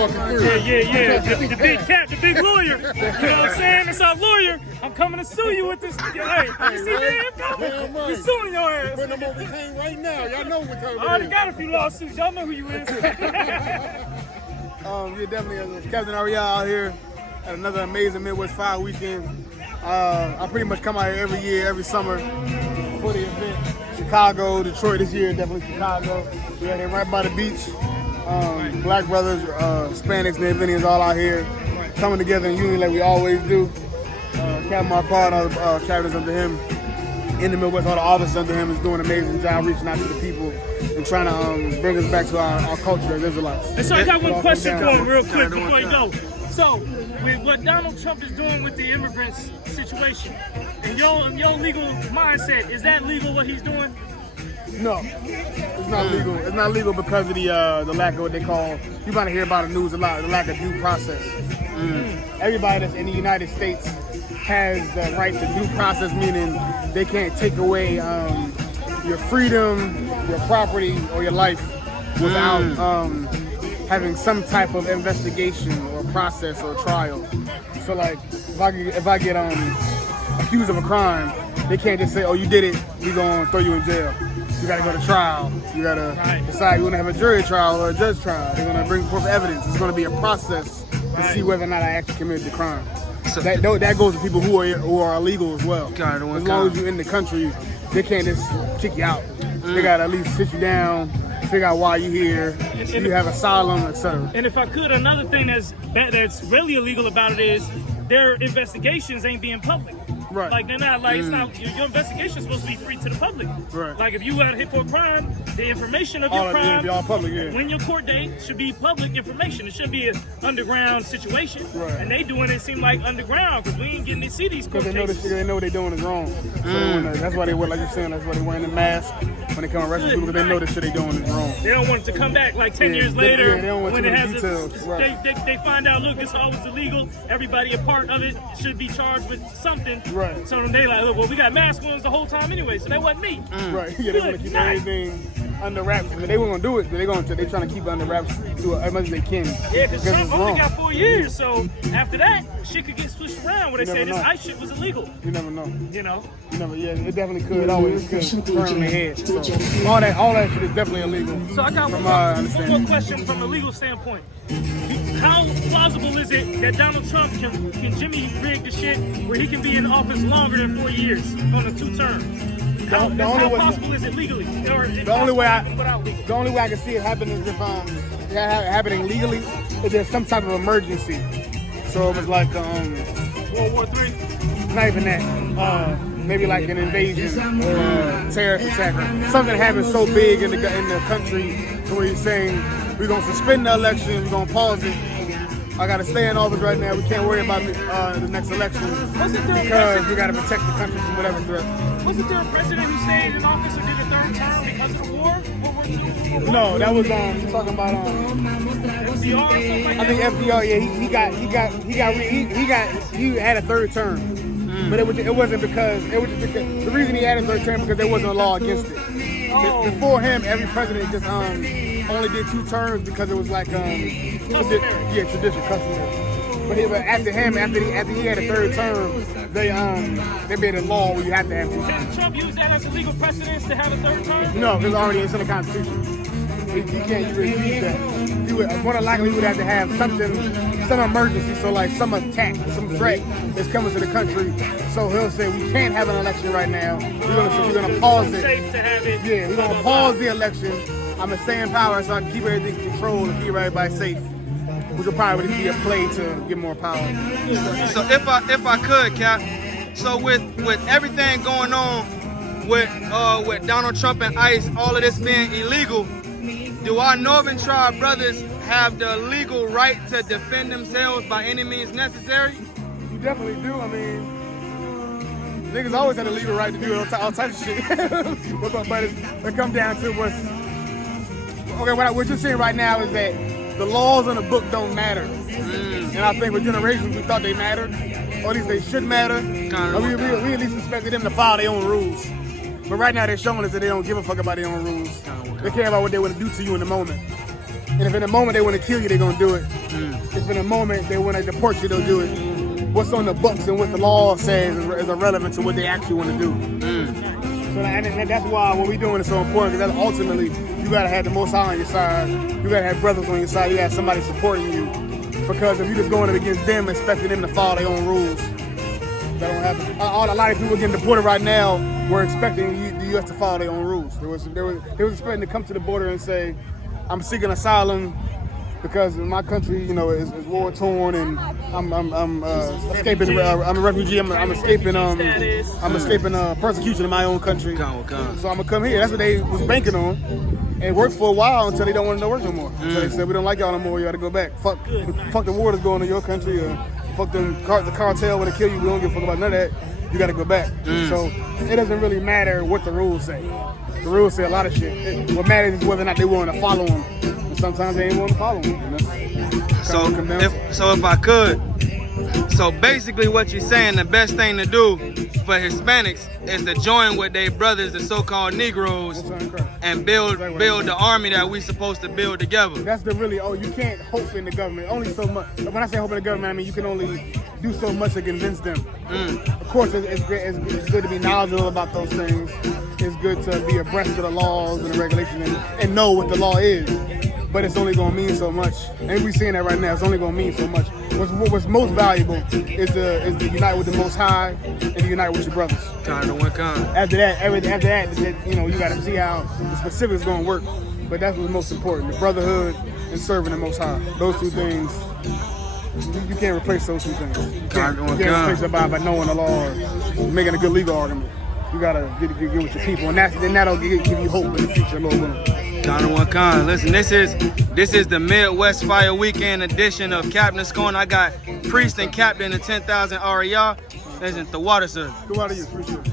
walking through. Yeah. The big cat, the big lawyer. You know what I'm saying? That's our lawyer. I'm coming to sue you with this. Hey, you see me? I'm coming. Right. We're suing your ass. Putting them over cane right now. Y'all know what time I already got a few lawsuits. Y'all know who you is. Yeah, definitely. Captain Ahraya out here at another amazing Midwest Fire weekend. I pretty much come out here every year, every summer for the event. Chicago, Detroit this year, definitely Chicago. We're here right by the beach. Black brothers, Hispanics, and Indians all out here coming together in unity like we always do. Captain Marquardt and all the chapters under him in the Midwest, all the officers under him is doing an amazing job reaching out to the people and trying to bring us back to our culture as Israelites. And so I got one question for him real quick before you go. So, with what Donald Trump is doing with the immigrants situation, in your legal mindset, is that legal what he's doing? No, it's not legal. It's not legal because of the lack of what they call, you might hear about the news a lot, the lack of due process. Everybody that's in the United States has the right to due process, meaning they can't take away your freedom, your property, or your life without having some type of investigation or process or trial. So like, if I get accused of a crime, they can't just say, oh, you did it, we're going to throw you in jail. You got to go to trial. You got to decide you're going to have a jury trial or a judge trial. They're going to bring forth evidence. It's going to be a process to see whether or not I actually committed the crime. So that goes to people who are illegal as well. As long as you're in the country, they can't just kick you out. They got to at least sit you down, figure out why you're here, do you have asylum, etc. And if I could, another thing that's really illegal about it is their investigations ain't being public. Right. Like they're not like it's not your investigation is supposed to be free to the public. Right. Like if you got hit for a crime, the information of your crime, be all public, when your court date should be public information. It shouldn't be an underground situation. Right. And they doing it seem like underground because we ain't getting to see these court cases. They know what they're doing is wrong. So that's why they wear, like you're saying, that's why they're wearing the mask when they come arresting people, because they know the shit they doing is wrong. They don't want it to come back like 10 years later they don't want when too it many has details. they find out, look, this all was illegal. Everybody a part of it should be charged with something. Right. So they like, look, well, we got mask ones the whole time anyway, so that wasn't me. Right. Yeah, they want to keep everything under wraps. I mean, they weren't gonna do it, but they're trying to keep it under wraps as much as they can. Yeah, because Trump only got 4 years, so after that, shit could get switched around where they say this ICE shit was illegal. You never know. You know? Yeah, it definitely could. It always could turn on their head. So all that shit is definitely illegal. So I got one more question from a legal standpoint. How plausible is it that Donald Trump can Jimmy rig the shit where he can be in office longer than 4 years on a 2 term? How possible is it legally? The only way I can see it happening is if happening legally, if there's some type of emergency. So it was like World War III? Not even that. Maybe like an invasion or a terrorist attack. Something happened so big in the country to where he's saying we're gonna suspend the election, we're gonna pause it. I gotta stay in office right now. We can't worry about the next election because we gotta protect the country from whatever threat. Wasn't there a president who stayed in office who did a 3rd term because of the war? World War II? No, that was talking about FDR or something like that? I think FDR. Yeah, he had a 3rd term, but it wasn't because the reason he had a 3rd term because there wasn't a law against it. Before him, every president just only did 2 terms because it was like tradition, customary. But after he had a 3rd term, they made a law where you have to have 2 terms. Did Trump use that as a legal precedence to have a 3rd term? No, it's in the Constitution. You can't use that. More than likely, he would have to have some emergency, so like some attack, some threat that's coming to the country. So he'll say, we can't have an election right now. We're gonna pause it. Yeah, we're gonna pause the election. I'm gonna stay in power so I can keep everything controlled and keep everybody safe. Which will probably be a play to get more power. So if I could, Cap, so with everything going on with Donald Trump and ICE, all of this being illegal, do our Northern Tribe brothers have the legal right to defend themselves by any means necessary? You definitely do. I mean, niggas always had a legal right to do all types of shit. but it comes down to what you're saying right now is that the laws in the book don't matter. And I think for generations we thought they mattered, or at least they should matter. We at least expected them to follow their own rules. But right now they're showing us that they don't give a fuck about their own rules. They care about what they want to do to you in the moment. And if in a moment they want to kill you, they're gonna do it. If in a moment they want to deport you, they'll do it. What's on the books and what the law says is irrelevant to what they actually want to do. So and that's why what we're doing is so important, because ultimately you gotta have the Most High on your side. You gotta have brothers on your side. You gotta have somebody supporting you. Because if you're just going up against them, expecting them to follow their own rules, that don't happen. A lot of people getting deported right now were expecting the U.S. to follow their own rules. They was expecting to come to the border and say, "I'm seeking asylum because my country, you know, is war torn, and I'm escaping. I'm a refugee. I'm escaping persecution in my own country. So I'm gonna come here." That's what they was banking on. It worked for a while until they don't want to work no more. So they said, "We don't like y'all no more. You got to go back. Fuck the war that's going on in your country, or fuck the cartel when they kill you. We don't give a fuck about none of that. You got to go back." So it doesn't really matter what the rules say. The rules say a lot of shit. What matters is whether or not they willing to follow them. And sometimes they ain't willing to follow them. You know? So if I could, so basically what you're saying, the best thing to do for Hispanics is to join with their brothers, the so-called Negroes, and build the army that we supposed to build together. That's you can't hope in the government. Only so much. When I say hope in the government, I mean you can only do so much to convince them. Of course, it's good to be knowledgeable about those things. It's good to be abreast of the laws and the regulations and know what the law is. But it's only gonna mean so much, and we're seeing that right now. It's only gonna mean so much. What's most valuable is to unite with the Most High and to unite with your brothers. After that, you know, you gotta see how the specifics gonna work. But that's what's most important: the brotherhood and serving the Most High. Those two things, you can't replace those two things. You can't replace it by knowing the law or making a good legal argument. You gotta get with your people, and that'll give you hope in the future, Lord willing. Listen, this is the Midwest Fire Weekend edition of Captain's Corner. I got Priest and Captain and 10,000 ahraya. Listen, the water, sir. Good water, you. Appreciate it.